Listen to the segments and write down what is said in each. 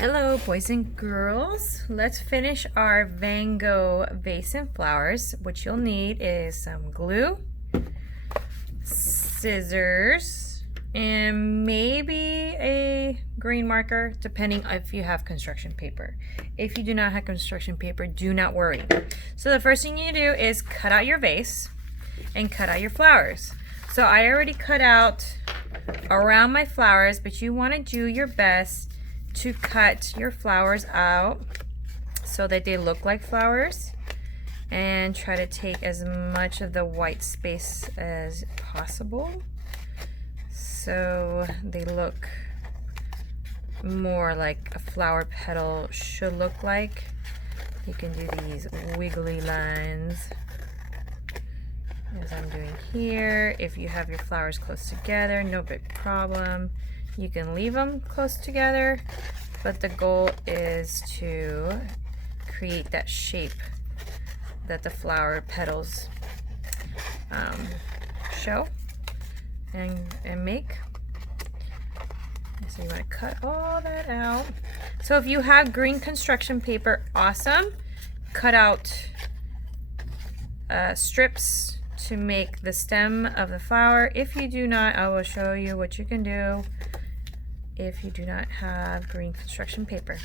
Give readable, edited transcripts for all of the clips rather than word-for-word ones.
Hello, boys and girls. Let's finish our Van Gogh vase and flowers. What you'll need is some glue, scissors, and maybe a green marker, depending if you have construction paper. If you do not have construction paper, do not worry. So the first thing you do is cut out your vase and cut out your flowers. So I already cut out around my flowers, but you want to do your best to cut your flowers out so that they look like flowers, and try to take as much of the white space as possible so they look more like a flower petal should look like. You can do these wiggly lines as I'm doing here. If you have your flowers close together, no big problem. You can leave them close together, but the goal is to create that shape that the flower petals show and make. So you want to cut all that out. So if you have green construction paper, awesome. Cut out strips to make the stem of the flower. If you do not, I will show you what you can do if you do not have green construction paper.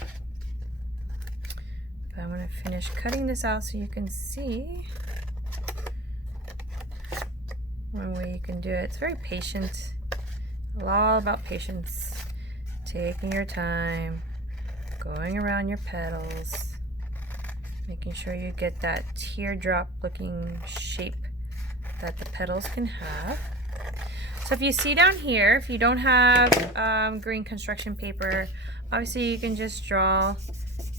But I'm going to finish cutting this out so you can see one way you can do it. It's very patient, all about patience, taking your time, going around your petals, making sure you get that teardrop looking shape that the petals can have. So if you see down here, if you don't have green construction paper, obviously you can just draw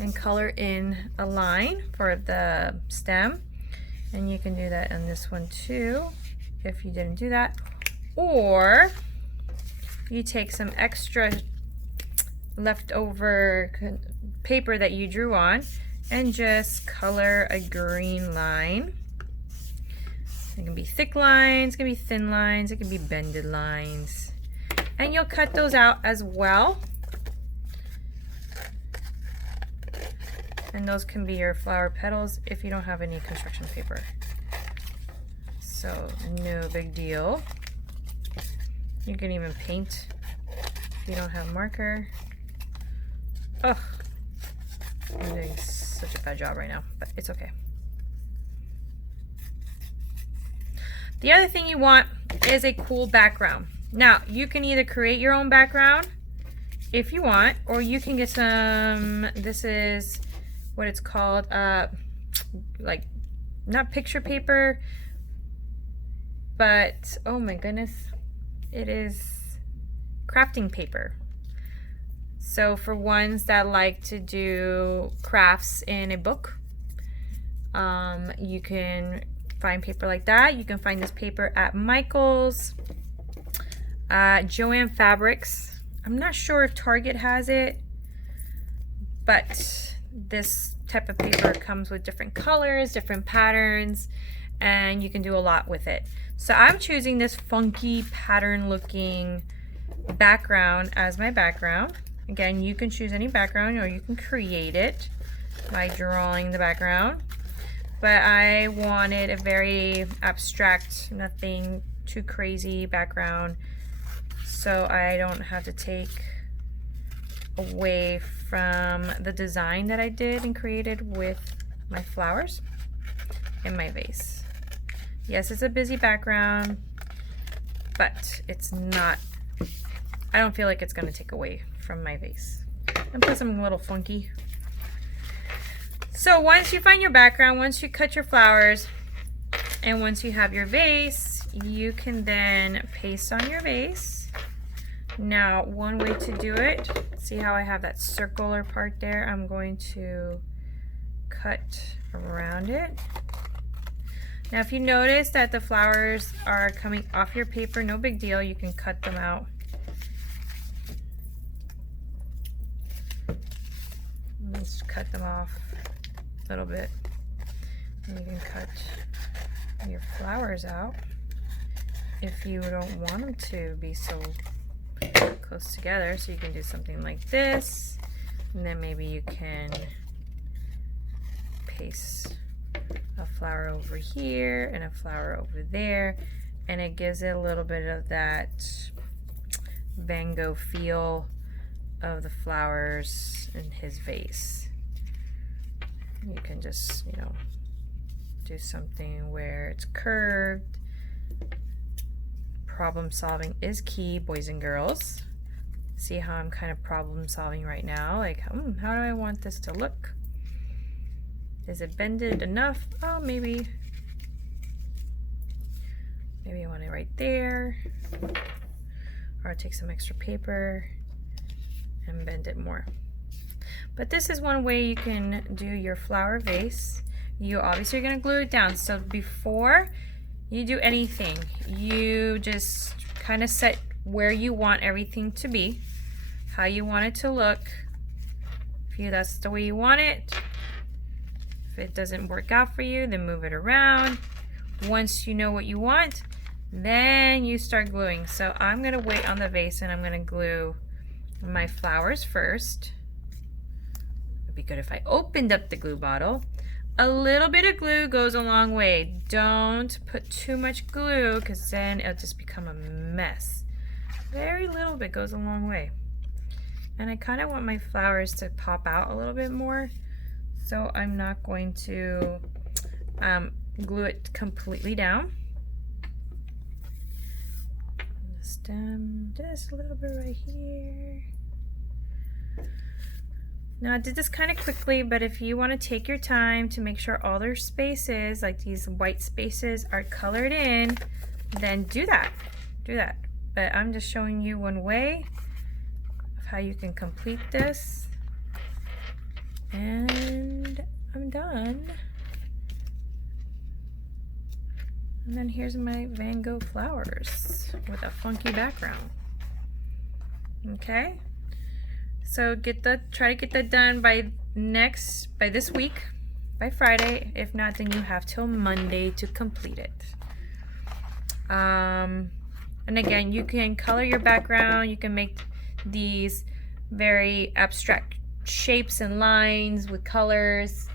and color in a line for the stem. And you can do that on this one too, if you didn't do that. Or you take some extra leftover paper that you drew on and just color a green line. It can be thick lines, it can be thin lines, it can be bended lines. And you'll cut those out as well. And those can be your flower petals if you don't have any construction paper. So no big deal. You can even paint if you don't have marker. Oh, I'm doing such a bad job right now, but it's okay. The other thing you want is a cool background. Now, you can either create your own background if you want, or you can get some, this is what it's called, like, not picture paper, but, oh my goodness, it is crafting paper. So for ones that like to do crafts in a book, you can find paper like that. You can find this paper at Michael's, Joann Fabrics. I'm not sure if Target has it, but this type of paper comes with different colors, different patterns, and you can do a lot with it. So I'm choosing this funky pattern looking background as my background. Again, you can choose any background or you can create it by drawing the background. But I wanted a very abstract, nothing too crazy background, so I don't have to take away from the design that I did and created with my flowers in my vase. Yes, it's a busy background, but it's not, I don't feel like it's going to take away from my vase. And plus I'm a little funky. So once you find your background, once you cut your flowers, and once you have your vase, you can then paste on your vase. Now, one way to do it, see how I have that circular part there? I'm going to cut around it. Now, if you notice that the flowers are coming off your paper, no big deal, you can cut them out. Let's cut them off a little bit. And you can cut your flowers out if you don't want them to be so close together. So you can do something like this. And then maybe you can paste a flower over here and a flower over there, and it gives it a little bit of that Van Gogh feel of the flowers in his vase. You can just, you know, do something where it's curved. Problem solving is key, boys and girls. See how I'm kind of problem solving right now? Like, how do I want this to look? Is it bended enough? Oh, maybe I want it right there. Or I'll take some extra paper and bend it more. But this is one way you can do your flower vase. You obviously are going to glue it down. So before you do anything, you just kind of set where you want everything to be, how you want it to look. If that's the way you want it. If it doesn't work out for you, then move it around. Once you know what you want, then you start gluing. So I'm going to wait on the vase and I'm going to glue my flowers first. It'd be good if I opened up the glue bottle. A little bit of glue goes a long way. Don't put too much glue because then it'll just become a mess. Very little bit goes a long way. And I kind of want my flowers to pop out a little bit more. So I'm not going to glue it completely down. The stem, just a little bit right here. Now I did this kind of quickly, but if you want to take your time to make sure all their spaces, like these white spaces, are colored in, then do that. Do that. But I'm just showing you one way of how you can complete this. And I'm done. And then here's my Van Gogh flowers with a funky background. Okay, so try to get that done by this week, by Friday. If not, then you have till Monday to complete it. And again, you can color your background. You can make these very abstract shapes and lines with colors.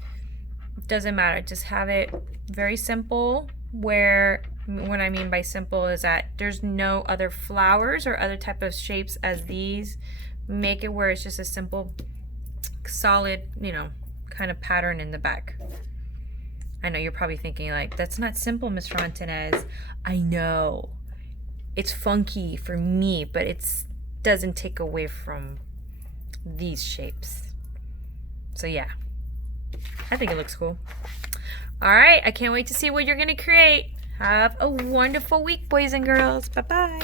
It doesn't matter, just have it very simple, where what I mean by simple is that there's no other flowers or other type of shapes as these. Make it where it's just a simple solid, you know, kind of pattern in the back. I know you're probably thinking like, that's not simple, Miss Fontanez. I know it's funky for me, but it doesn't take away from these shapes. So yeah, I think it looks cool. All right, I can't wait to see what you're gonna create. Have a wonderful week, boys and girls. Bye-bye.